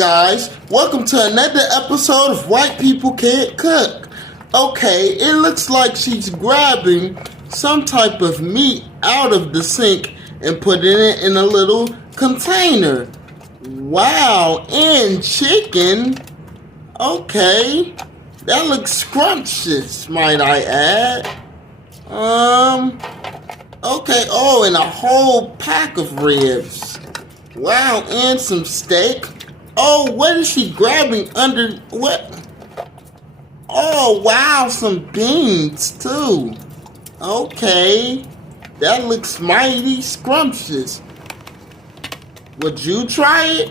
guys, welcome to another episode of White People Can't Cook. Okay, it looks like she's grabbing some type of meat out of the sink and putting it in a little container. Wow, and chicken. Okay, that looks scrumptious, might I add. Okay, oh, and a whole pack of ribs. Wow, and some steak. Oh, what is she grabbing under, what? Oh, wow, some beans, too. Okay, that looks mighty scrumptious. Would you try it?